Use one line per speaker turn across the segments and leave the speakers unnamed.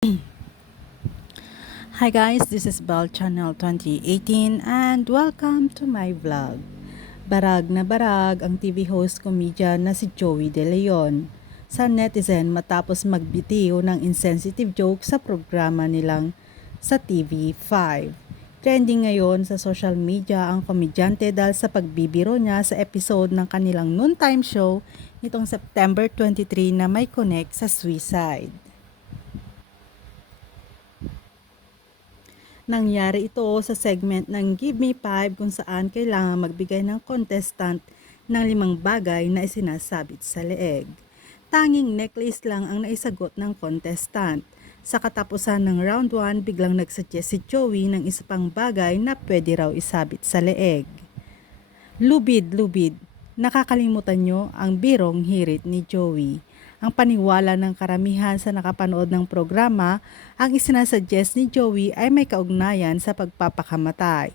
Hi guys, this is Bell Channel 2018 and welcome to my vlog. Barag na barag ang TV host comedian na si Joey De Leon sa netizen matapos magbitiw ng insensitive joke sa programa nilang sa TV5. Trending ngayon sa social media ang komedyante dahil sa pagbibiro niya sa episode ng kanilang noontime show nitong September 23 na may connect sa suicide. Nangyari ito sa segment ng Give Me 5 kung saan kailangan magbigay ng contestant ng limang bagay na isinasabit sa leeg. Tanging necklace lang ang naisagot ng contestant. Sa katapusan ng round 1, biglang nagsuggest si Joey ng isa pang bagay na pwede raw isabit sa leeg. Lubid, lubid. Nakakalimutan nyo ang birong hirit ni Joey. Ang paniwala ng karamihan sa nakapanood ng programa, ang isinasuggest ni Joey ay may kaugnayan sa pagpapakamatay.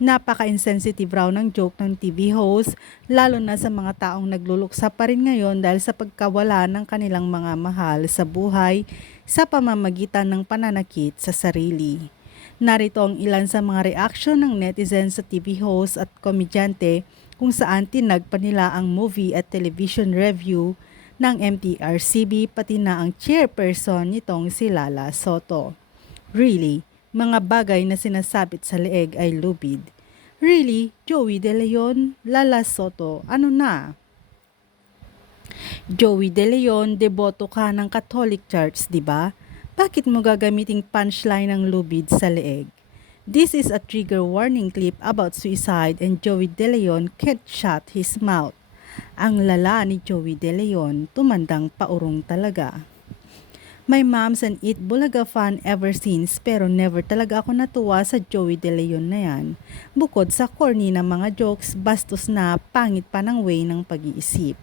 Napaka-insensitive raw ng joke ng TV host, lalo na sa mga taong nagluluksa pa rin ngayon dahil sa pagkawala ng kanilang mga mahal sa buhay sa pamamagitan ng pananakit sa sarili. Narito ang ilan sa mga reaksyon ng netizens sa TV host at komedyante kung saan tinag pa nila ang movie at television review ng MTRCB pati na ang chairperson nitong si Lala Soto. Really, mga bagay na sinasabit sa leeg ay lubid. Really, Joey De Leon, Lala Soto, ano na? Joey De Leon, deboto ka ng Catholic Church, di ba? Bakit mo gagamiting punchline ng lubid sa leeg? This is a trigger warning clip about suicide and Joey De Leon can't shut his mouth. Ang lala ni Joey De Leon tumandang paurong talaga. My moms and Eat Bulaga fan ever since pero never talaga ako natuwa sa Joey De Leon na yan. Bukod sa corny na mga jokes, bastos na pangit pa ng way ng pag-iisip.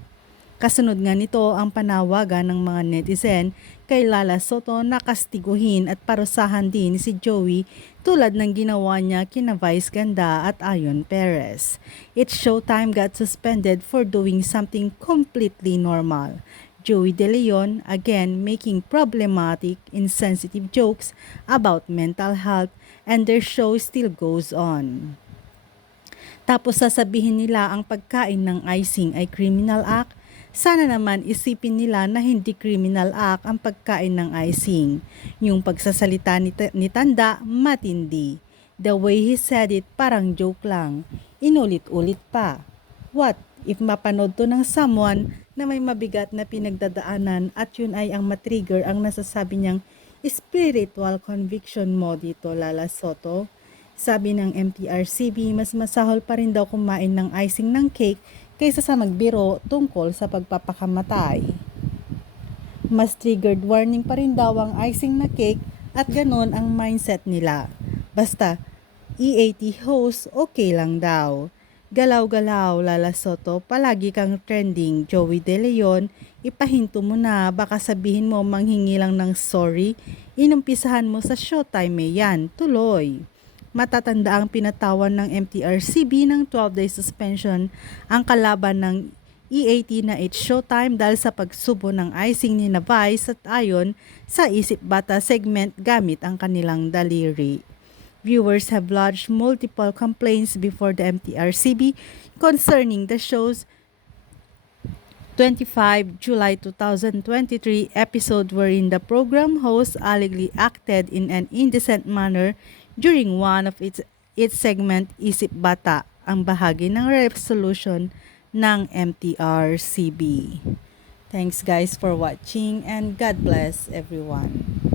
Kasunod nga nito ang panawagan ng mga netizen kay Lala Soto na kastiguhin at parusahan din si Joey tulad ng ginawa niya kina Vice Ganda at Ayon Perez. It's Showtime got suspended for doing something completely normal. Joey De Leon again making problematic, insensitive jokes about mental health and their show still goes on. Tapos sasabihin nila ang pagkain ng icing ay criminal act sana naman isipin nila na hindi criminal act ang pagkain ng icing. Yung pagsasalita ni, ni Tanda, matindi. The way he said it, parang joke lang. Inulit-ulit pa. What if mapanood to ng someone na may mabigat na pinagdadaanan at yun ay ang matrigger ang nasasabi niyang spiritual conviction mo dito, Lala Soto? Sabi ng MTRCB, mas masahol pa rin daw kumain ng icing ng cake kaysa sa magbiro tungkol sa pagpapakamatay. Mas triggered warning pa rin daw ang icing na cake at ganon ang mindset nila. Basta, EAT host okay lang daw. Galaw-galaw, Lala Soto, palagi kang trending. Joey De Leon, ipahinto mo na, baka sabihin mo manghingi lang ng sorry. Inumpisahan mo sa showtime eh yan, tuloy matatanda ang pinatawan ng MTRCB ng 12-day suspension ang kalaban ng EAT na It's Showtime dahil sa pagsubo ng icing ni Navice at Ayon sa Isip Bata segment gamit ang kanilang daliri. Viewers have lodged multiple complaints before the MTRCB concerning the show's 25 July 2023 episode wherein the program host allegedly acted in an indecent manner during one of its, its segment Isip Bata, ang bahagi ng resolution ng MTRCB. Thanks guys for watching and God bless everyone.